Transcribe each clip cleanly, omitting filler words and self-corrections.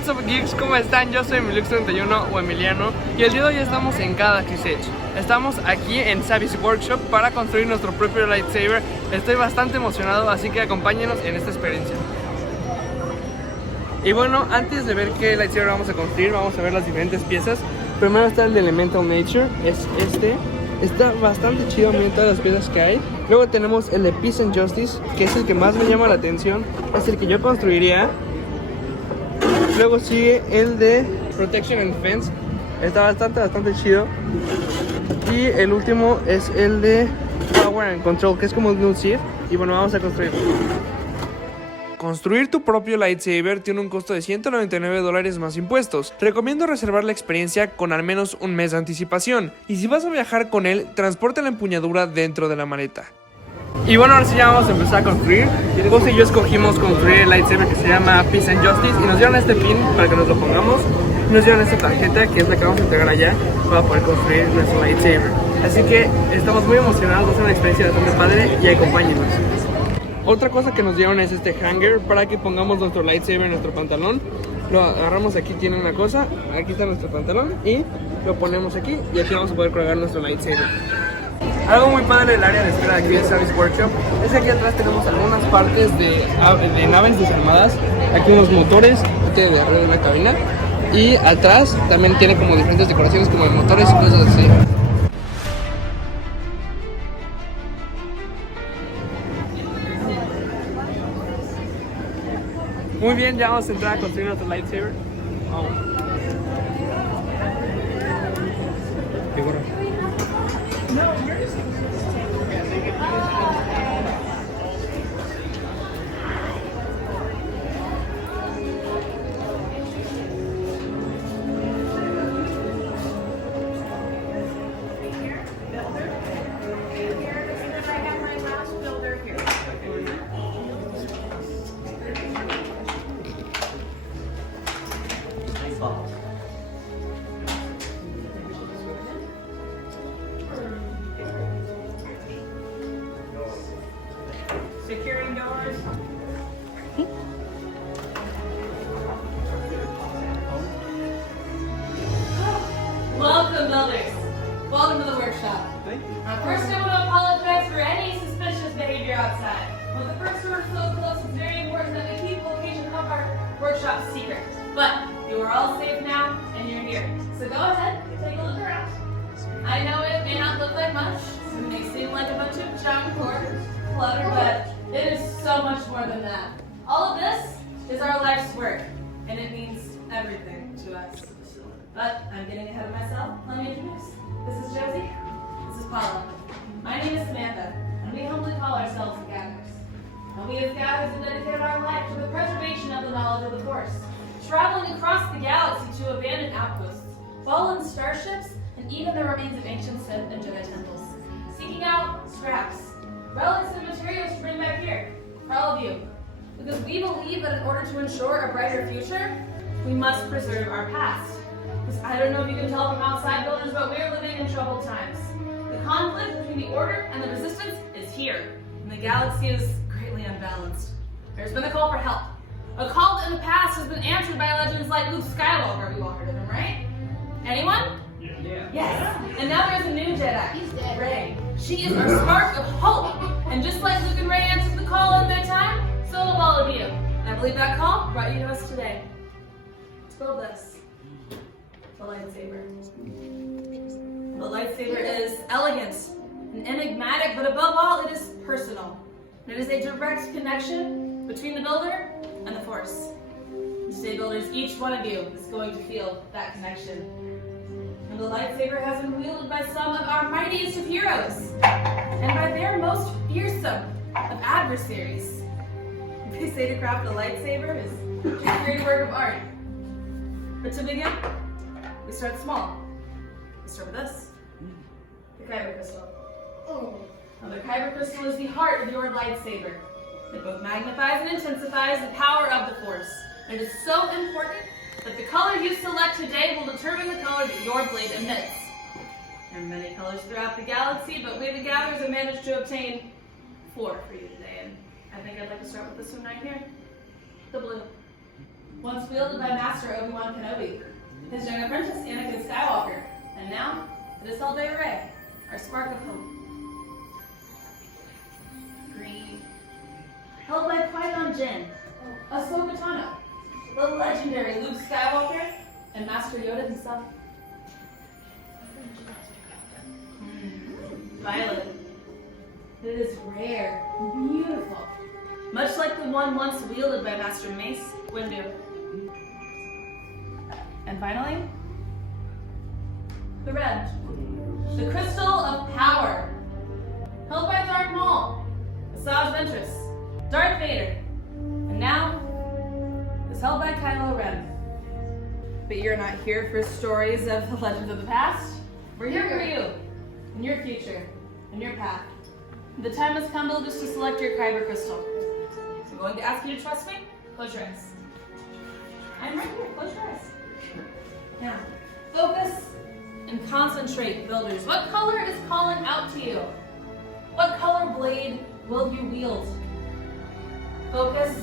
What's up geeks, ¿cómo están? Yo soy Emilux31 o Emiliano y el día de hoy estamos en Gratis. Estamos aquí en Sabi's Workshop para construir nuestro propio lightsaber. Estoy bastante emocionado, así que acompáñenos en esta experiencia. Y bueno, antes de ver qué lightsaber vamos a construir, vamos a ver las diferentes piezas. Primero está el de Elemental Nature, es este. Está bastante chido, miren todas las piezas que hay. Luego tenemos el de Peace and Justice, que es el que más me llama la atención. Es el que yo construiría. Luego sigue el de Protection and Defense. Está bastante chido. Y el último es el de Power and Control, que es como un Sith. Y bueno, vamos a construir. Construir tu propio lightsaber tiene un costo de $199 más impuestos. Recomiendo reservar la experiencia con al menos un mes de anticipación. Y si vas a viajar con él, transporta la empuñadura dentro de la maleta. Y bueno, ahora sí ya vamos a empezar a construir. José y yo escogimos construir el lightsaber que se llama Peace and Justice. Y nos dieron este pin para que nos lo pongamos. Y nos dieron esta tarjeta que es la que vamos a entregar allá para poder construir nuestro lightsaber. Así que estamos muy emocionados, va a ser una experiencia bastante padre y acompáñenos. Otra cosa que nos dieron es este hanger para que pongamos nuestro lightsaber en nuestro pantalón. Lo agarramos, aquí tiene una cosa, aquí está nuestro pantalón y lo ponemos aquí y aquí vamos a poder colgar nuestro lightsaber. Algo muy padre del área de espera de aquí de Sabi's Workshop es que aquí atrás tenemos algunas partes de naves desarmadas. Aquí unos motores, aquí tiene de arriba de la cabina y atrás también tiene como diferentes decoraciones como de motores y cosas así. Muy bien, ya vamos a entrar a construir nuestro lightsaber. Vamos. Qué gorro. Securing doors. Welcome, builders. Welcome to the workshop. First, I want to apologize for any suspicious behavior outside. When the first door is so close, it's very important that we keep the location of our workshop secret. But you are all safe now, and you're here. So go ahead, take a look around. I know it may not look like much. It may seem like a bunch of junk or clutter, but it is so much more than that. All of this is our life's work, and it means everything to us. But I'm getting ahead of myself. Let me introduce. This is Josie. This is Paula. My name is Samantha, and we humbly call ourselves the Gatherers. And we as Gatherers have dedicated our life to the preservation of the knowledge of the Force, traveling across the galaxy to abandoned outposts, fallen starships, and even the remains of ancient Sith and Jedi temples, seeking out scraps, relics and materials to bring back here, for all of you. Because we believe that in order to ensure a brighter future, we must preserve our past. Because I don't know if you can tell from outside builders, but we're living in troubled times. The conflict between the Order and the Resistance is here, and the galaxy is greatly unbalanced. There's been a call for help. A call that in the past has been answered by legends like Luke Skywalker. We all heard of him, right? Anyone? Yeah. Yes. And now there's a new Jedi. He's dead. Rey. She is our spark of hope. And just like Luke and Rey answered the call in their time, so have all of you. And I believe that call brought you to us today. Let's build this. The lightsaber. The lightsaber is elegant and enigmatic, but above all, it is personal. And it is a direct connection between the builder and the Force. And today, builders, each one of you is going to feel that connection. And the lightsaber has been wielded by some of our mightiest of heroes, and by their most fearsome of adversaries. They say to craft a lightsaber is a great work of art. But to begin, we start small. We start with this, the kyber crystal. Now, the kyber crystal is the heart of your lightsaber. It both magnifies and intensifies the power of the Force. It is so important that the color you select today will determine the color that your blade emits. There are many colors throughout the galaxy, but we the Gatherers have managed to obtain 4 for you today, and I think I'd like to start with this one right here, the blue. once wielded by Master Obi-Wan Kenobi, his young apprentice Anakin Skywalker, and now it is held by Rey, our spark of hope. Green. Held by Qui-Gon Jinn, Ahsoka Tano, the legendary Luke Skywalker, and Master Yoda himself. Violet. It is rare, beautiful, much like the one once wielded by Master Mace Windu. And finally, the red, the crystal of power, held by Darth Maul, Asajj Ventress, Darth Vader, and now is held by Kylo Ren. But you're not here for stories of the legends of the past. We're here for you, and your future, and your path. The time has come just to select your Kyber crystal. I'm going to ask you to trust me. Close your eyes. I'm right here. Close your eyes. Now, focus and concentrate, builders. What color is calling out to you? What color blade will you wield? Focus.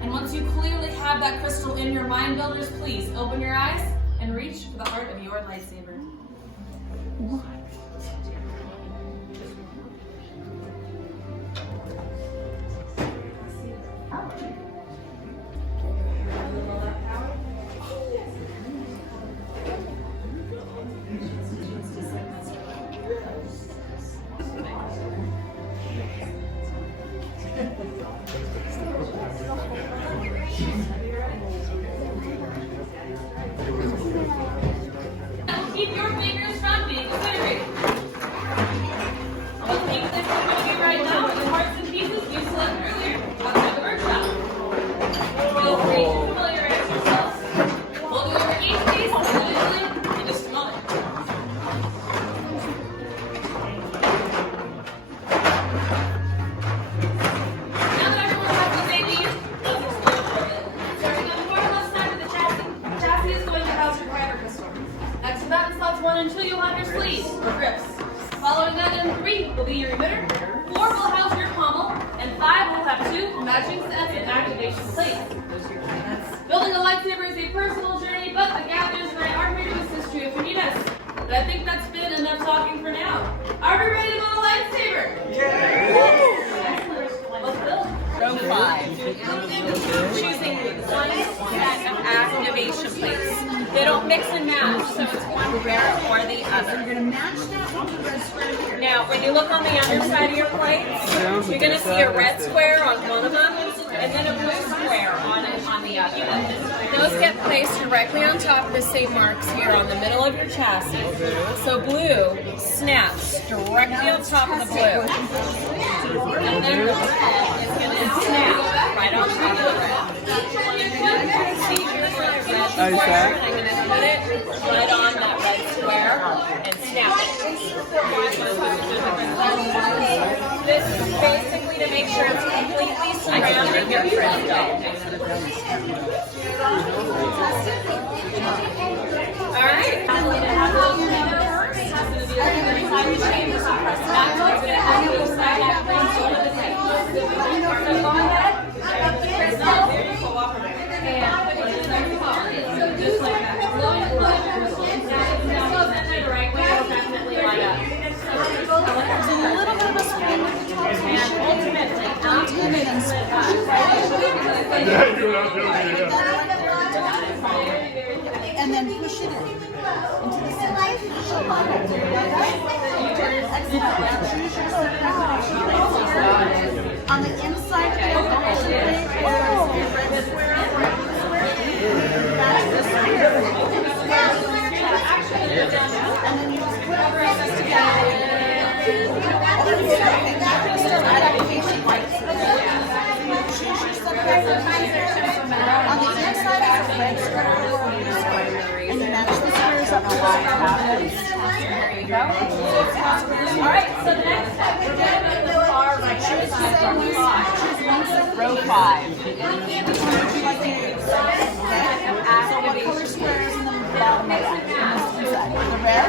And once you clearly have that crystal in your mind, builders, please open your eyes and reach for the heart of your lightsaber. Keep your fingers from being obliterated. All the things that you're going to do right now are the parts and pieces you selected earlier outside the workshop. Feel free to familiarize yourselves. We'll go over each piece individually in just a moment. Now that everyone has what they need, let's explore for it. Starting on the far left side of the chassis. The chassis is going to house your Kyber crystal. Next to that in slots 1 and 2, you'll have your sleeves, or grips. Following that in 3 will be your emitter, 4 will house your pommel, and 5 will have 2 matching sets of activation plates. Building a lightsaber is a personal journey, but the Gathers and I are here to assist you if you need us. But I think that's been enough talking for now. Are we ready to build a lightsaber? Excellent. Let's build. Row 5. Choosing one set of activation plates. They don't mix and match, so it's one rare or the other. Now, when you look on the underside of your plates, you're going to see a red square on one of them, and then a blue square on the other. Those get placed directly on top of the same marks here on the middle of your chassis. So blue snaps directly on top of the blue. And then the red is going to snap right on top of the red. See here's where the red square, and I'm going to put it right on that red square and snap it. This is basically to make sure it's completely surrounding your crystal. Alright. Just like that. The right way will definitely light up. There's a little bit of a spring with the top. And then push it in into the center. On the inside of the activation plate, there's a red square, that's the square. And then you just put the pieces together. That activation plate. Choose your subject. On the inside is a red square or a blue square. And you match the squares up to the There you go. Alright, so the next step, we're going to go to the far right side. Row 5. So what color squares in the bottom of that? The red.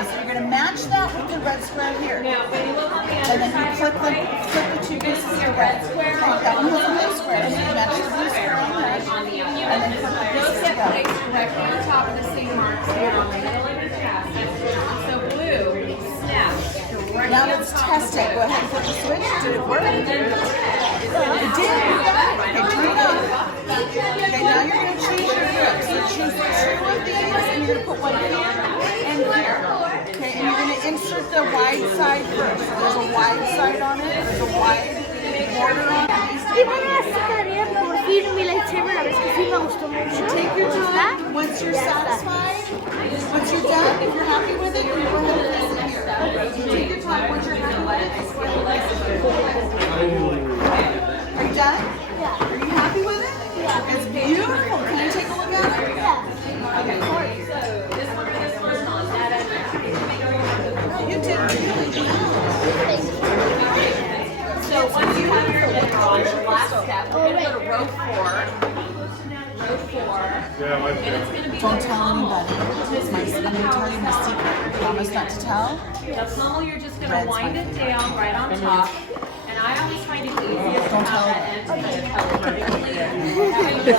So you're going to match that with the red square here. Now, when you look on the And other then you side, flip the two this pieces is your red square. That one has a blue square. So you match the blue square on the red. On the other. And then directly on top of the same marks here on the middle of your chest. So blue, snap directly Now on let's top test of it. Go ahead and flip the switch. Did it work? And then the red is going to It did. Okay, turn it on. Okay, now you're going to change your grip. So choose two of these, and you're going to put one here and here. Okay, and you're going to insert the wide side first. So there's a wide side on it. There's a wide border on it. Y bueno, estaría por fin mi lightsaber, la vez que sí me gustó mucho. Take your time. Once you're satisfied, once you're done, if you're happy with it, you go ahead and place it here. Take your time. Once you're happy with it, just go ahead and place it here. Are you done? Yeah. Are you happy with it? Yeah. It's beautiful. Can you take a look at it? Yeah. Okay, Corey. You did really well. So once you have your lid on, the last step, we're going to go to row 4. Row 4. And it's going to be Don't tell anybody. I'm going to tell you my secret. Promise not to tell. the pummel, you're just going to wind it down right on top. And I always find it easiest to have that end kind of held vertically. Having it go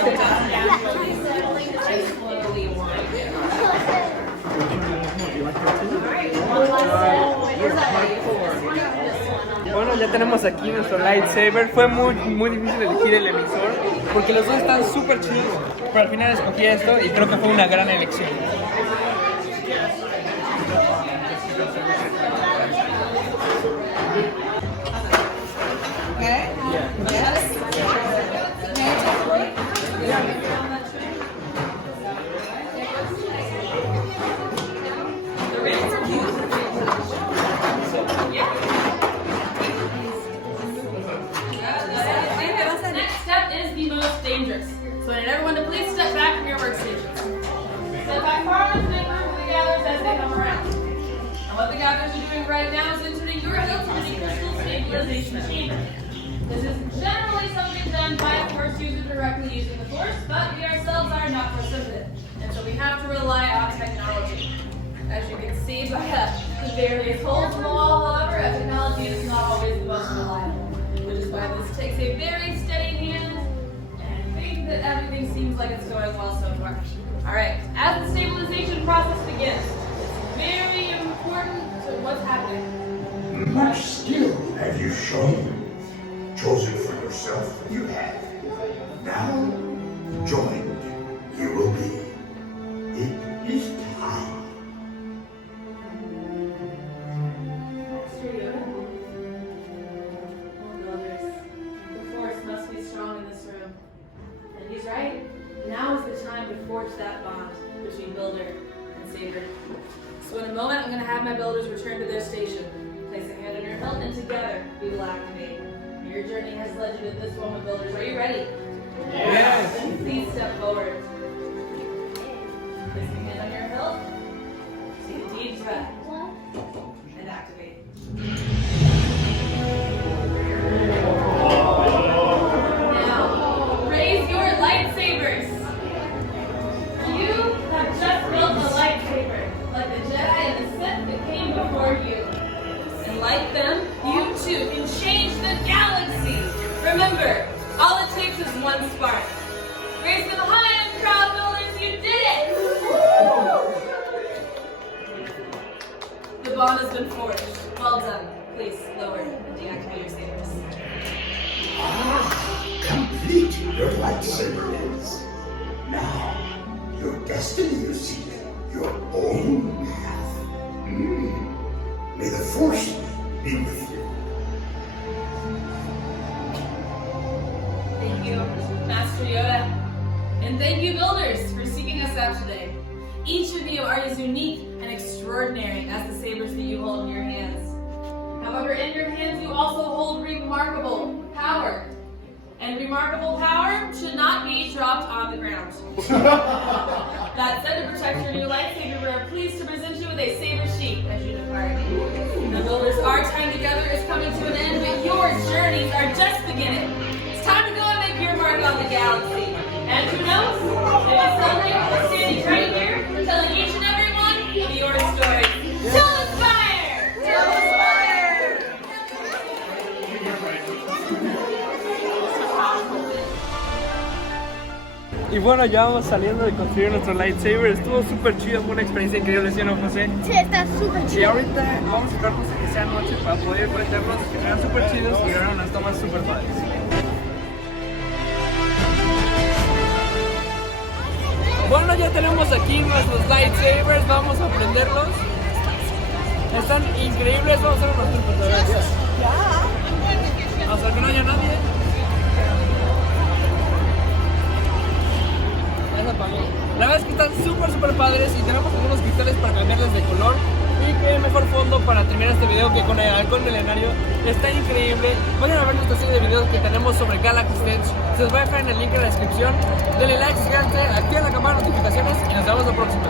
down really steadily, just slowly wind it. Alright, one last step. Bueno, ya tenemos aquí nuestro lightsaber. Fue muy difícil elegir el emisor porque los dos están súper chidos. Pero al final escogí esto y creo que fue una gran elección. Okay? Yes? May I take a look? Next step is the most dangerous. So I need everyone to please step back from your workstations. Step back far enough to make room for the gatherers as they come around. And what the gatherers are doing right now is inserting your hilt into the crystal stabilization chamber. This is generally something done by a force user directly using the force, but we ourselves are not force sensitive, and so we have to rely on technology. As you can see by the various holes in the wall, however, technology is not always the most reliable, which is why this takes a very steady hand, and I think that everything seems like it's going well so far. Alright, as the stabilization process begins, it's very important to what's happening. Much skill have you shown. Chosen for yourself, you have. Now, joined, you will be. It is time. Master Yoda? Oh, brothers, the force must be strong in this room. And he's right. Now is the time to forge that bond between Builder and Saber. So in a moment, I'm going to have my builders return to their station. Place a hand on your hilt, and together we will activate. Your journey has led you to this moment, builders. Are you ready? Yes. Then please step forward. Place a hand on your hilt. Take a deep breath. And activate. Now, raise your lightsabers. You have just built a lightsaber, like the Jedi and the Sith that came before you. And like them, you too can change the galaxy. Remember, all it takes is one spark. Raise them high and proud, builders, you did it! The bond has been forged. Well done. Please lower and deactivate your sabers. Complete your lightsaber is. Now, your destiny, you see, your own path. May the Force be with you. Thank you, Master Yoda. And thank you, builders, for seeking us out today. Each of you are as unique and extraordinary as the sabers that you hold in your hands. However, in your hands you also hold remarkable power. And remarkable power should not be dropped on the ground. That said, to protect your new lightsaber, we are pleased to present you with a saber sheath as you depart. The builders, our time together is coming to an end, but your journeys are just beginning. It's time to go and make your mark on the galaxy. And who knows? Maybe someday we're standing right here, telling each and every one of your stories. Till inspire! Till inspire! Y bueno, ya vamos saliendo de construir nuestro lightsaber. Estuvo súper chido, fue una experiencia increíble, ¿sí o no, José? Sí, está súper Y chido. ahorita vamos a esperarnos a que sea noche para poder prenderlos, que sean súper chidos y grabar unas tomas súper padres. Bueno, ya tenemos aquí nuestros lightsabers, vamos a prenderlos. Están increíbles, vamos a hacer unos trucos. Hasta que no haya nadie. Esa para mí. La verdad es que están súper padres y tenemos algunos cristales para cambiarles de color. Y qué mejor fondo para terminar este video que con el halcón milenario. Está increíble. Vayan a ver esta serie de videos que tenemos sobre Galaxy Stage. Se los voy a dejar en el link en la descripción. Denle like, suscríbanse, activen la campana de notificaciones y nos vemos la próxima.